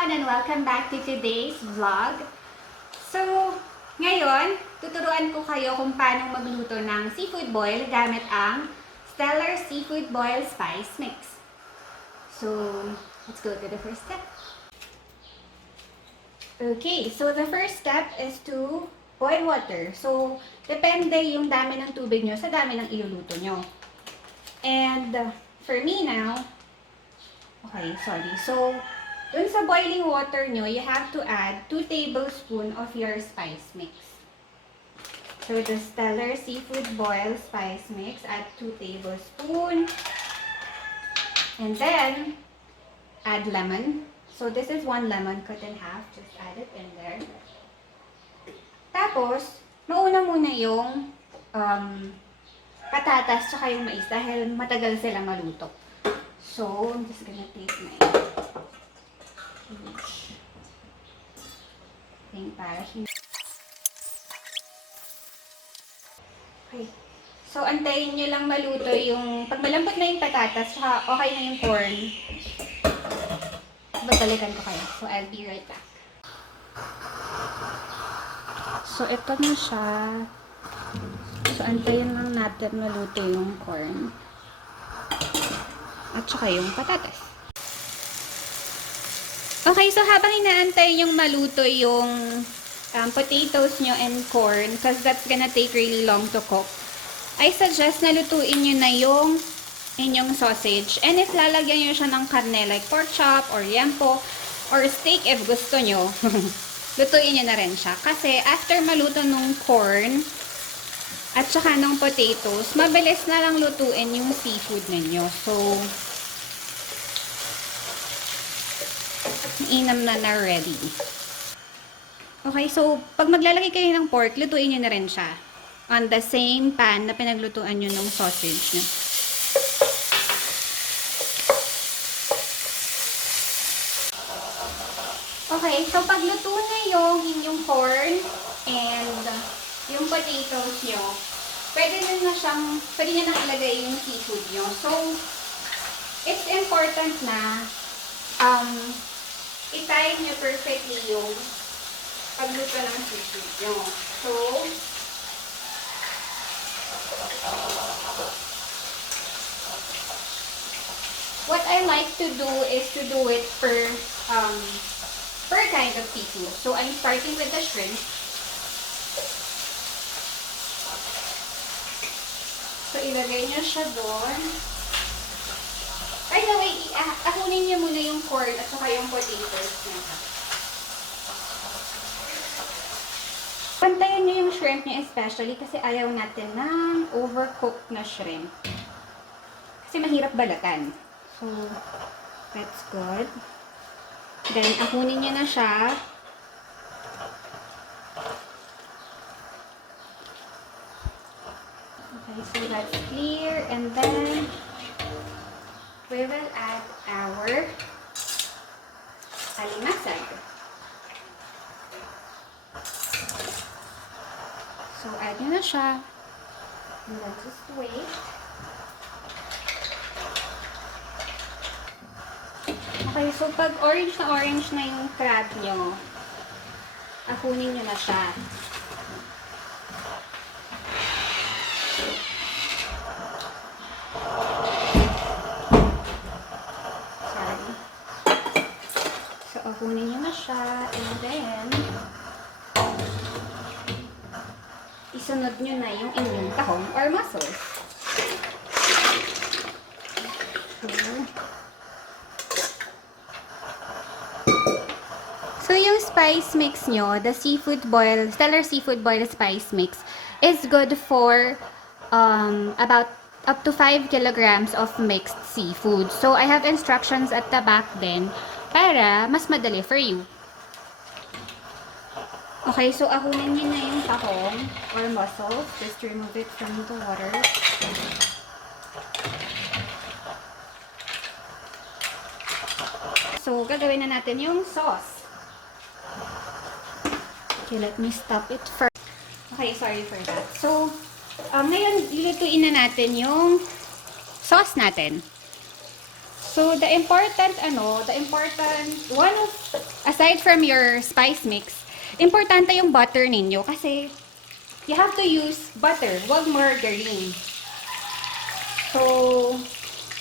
everyone and welcome back to today's vlog. So, ngayon, tuturuan ko kayo kung paano magluto ng seafood boil gamit ang Stellar Seafood Boil Spice Mix. So, let's go to the first step. Okay, so the first step is to boil water. So, depende yung dami ng tubig nyo sa dami ng iluluto nyo. And for me now, okay, sorry. So, dun sa boiling water nyo, you have to add 2 tablespoons of your spice mix. So, the Stellar Seafood Boil Spice Mix, add 2 tablespoons. And then, add lemon. So, this is 1 lemon cut in half. Just add it in there. Tapos, mauna muna yung patatas tsaka yung mais dahil matagal sila maluto. So, I'm just gonna take my huge thing para hindi. Okay. So, antayin nyo lang maluto yung, pag malambot na yung patatas, tsaka okay na yung corn, babalikan ko kayo. So, I'll be right back. So, ito na siya. So, antayin lang natin maluto yung corn. At saka yung patatas. Okay, so habang inaantay yung maluto yung potatoes nyo and corn, because that's gonna take really long to cook, I suggest na lutuin nyo na yung inyong sausage. And if lalagyan nyo siya ng karne like pork chop or yempo or steak if gusto nyo, lutuin nyo na rin siya. Kasi after maluto nung corn at saka ng potatoes, mabilis na lang lutuin yung seafood ninyo. So, inam na ready. Okay, so pag maglalagay kayo ng pork, lutuin nyo na rin siya on the same pan na pinaglutuan nyo ng sausage nyo. Okay, so pag luto na yung inyong corn and yung potatoes nyo, pwede nyo nang ilagay yung seafood nyo. So, it's important na i-time nyo perfectly yung pagluto ng seafood nyo. So, what I like to do is to do it per kind of seafood. So, I'm starting with the shrimp. So, ilagay nyo siya doon. By the way, akunin nyo muna yung corn at saka yung potatoes nyo. Pantayan nyo yung shrimp nyo especially kasi ayaw natin ng overcooked na shrimp. Kasi mahirap balatan. So, that's good. Then, akunin nyo na siya. Okay, so that's clear. And then, we will add our alimasag. So, add nyo na siya. And then, just wait. Okay, so pag orange na yung crab nyo, akunin nyo na siya. Sorry. So, akunin nyo na siya. And then, isunod nyo na yung inyong tahong or mussels. So, yung spice mix nyo, the Stellar Seafood Boil Spice Mix, is good for about up to 5 kilograms of mixed seafood. So, I have instructions at the back din para mas madali for you. Okay, so akunin nyo na yung tahong or mussels. Just remove it from the water. So, gagawin na natin yung sauce. Okay, let me stop it first. Okay, sorry for that. So, ngayon, ilutuin na natin yung sauce natin. So, aside from your spice mix, importante yung butter ninyo kasi you have to use butter, wag margarine. So,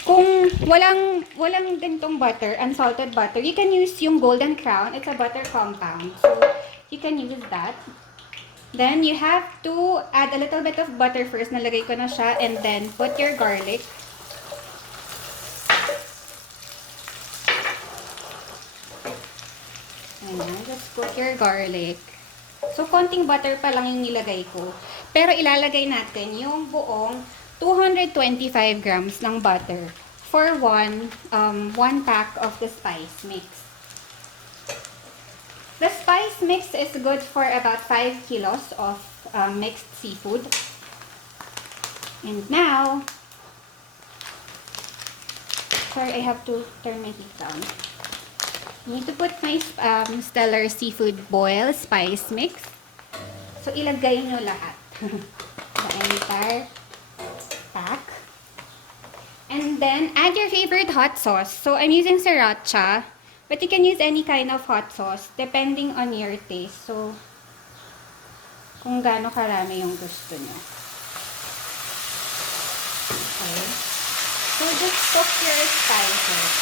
kung walang ganitong butter, unsalted butter, you can use yung Golden Crown. It's a butter compound. So, you can use that. Then, you have to add a little bit of butter first. Nalagay ko na siya. And then, put your garlic. Ayan, just put your garlic. So, konting butter pa lang yung nilagay ko. Pero, ilalagay natin yung buong 225 grams ng butter for one pack of the spice mix. The spice mix is good for about 5 kilos of mixed seafood. And now, sorry, I have to turn my heat down. I need to put my Stellar Seafood Boil spice mix. So, ilagay nyo lahat. The entire pack. And then, add your favorite hot sauce. So, I'm using sriracha. But you can use any kind of hot sauce depending on your taste. So, kung gaano karami yung gusto nyo. Okay. So, just cook your spices.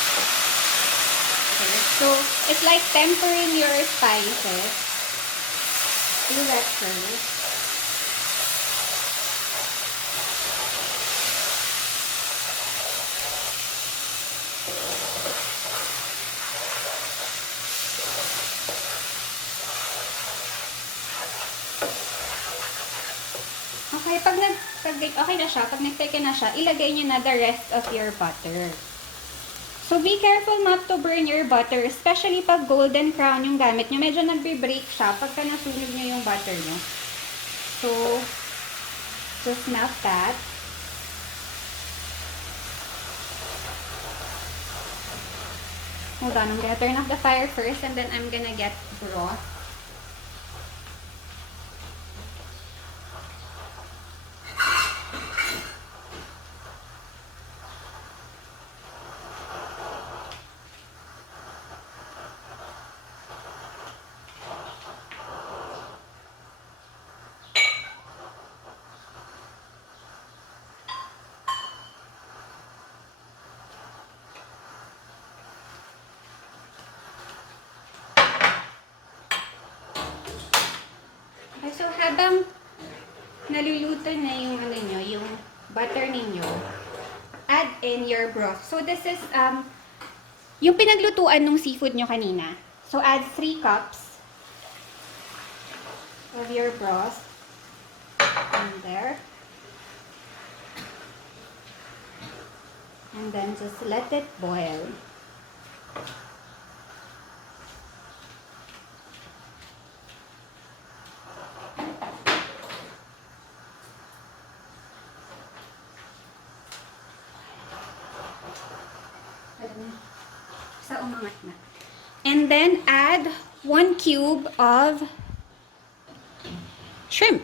Okay. So, it's like tempering your spices. Do that first. Okay, pag okay na siya, pag nag-thicken na siya, ilagay nyo na the rest of your butter. So, be careful not to burn your butter, especially pag Golden Crown yung gamit nyo. Medyo nagbe-break siya pagka nasunog nyo yung butter nyo. So, just melt that. Hold on, I'm gonna turn off the fire first and then I'm gonna get broth. Okay, so habang naluluto na yung yung butter ninyo, add in your broth. So this is yung pinaglutuan ng seafood nyo kanina. So add 3 cups of your broth in there. And then just let it boil. Sa umangat na. And then add 1 cube of shrimp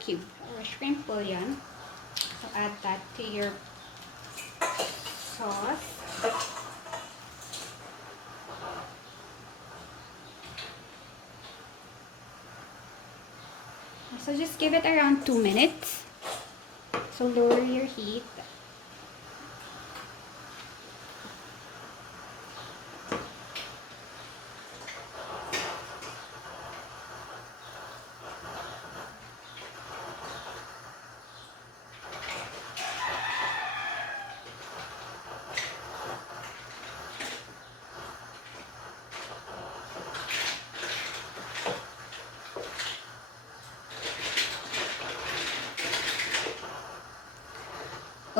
cube or shrimp bouillon. So add that to your sauce. So just give it around 2 minutes. So lower your heat.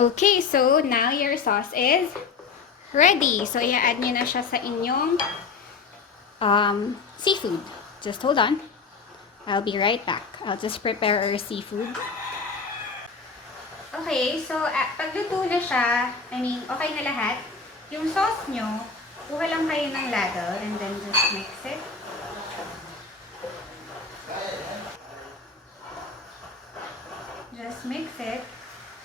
Okay, so now your sauce is ready. So, i-add nyo na siya sa inyong seafood. Just hold on. I'll be right back. I'll just prepare our seafood. Okay, so pagluto na siya, okay na lahat. Yung sauce nyo, kuha lang kayo ng ladle and then just mix it. Just mix it.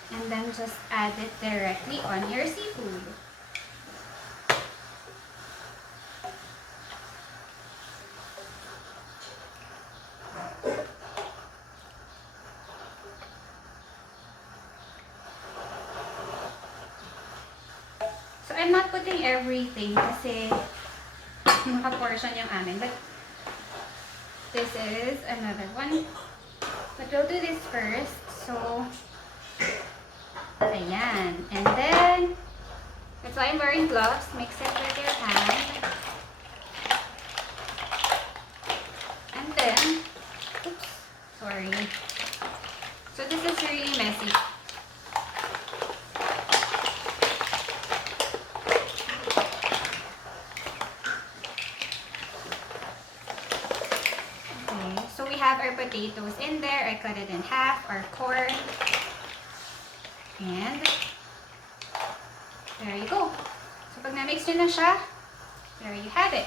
And then just add it directly on your seafood. I'm not putting everything kasi naka-portion yung amin. But this is another one. But we'll do this first. So, ayan. And then, that's why I'm wearing gloves. Mix it with your hand. And then, oops, sorry. So this is really messy. Okay, so we have our potatoes in there. I cut it in half, our corn. And there you go. So pag na-mix nyo na siya, there you have it.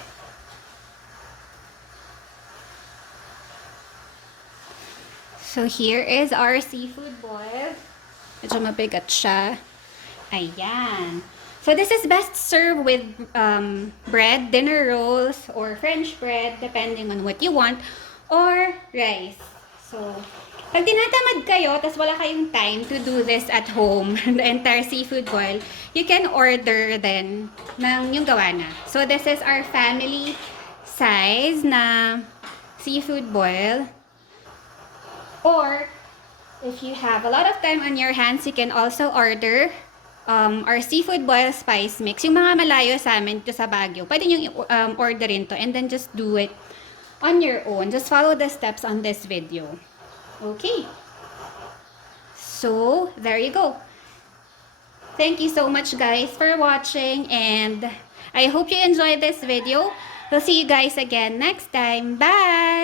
So here is our seafood boil. Medyo mabigat siya. Ayan. So this is best served with bread, dinner rolls, or French bread, depending on what you want, or rice. So, pag tinatamad kayo, tas wala kayong time to do this at home, the entire seafood boil, you can order then ng yung gawa na. So this is our family size na seafood boil. Or, if you have a lot of time on your hands, you can also order our seafood boil spice mix. Yung mga malayo sa amin to sa Baguio, pwede nyo orderin to and then just do it on your own. Just follow the steps on this video. Okay. So, there you go. Thank you so much guys for watching and I hope you enjoyed this video. We'll see you guys again next time. Bye!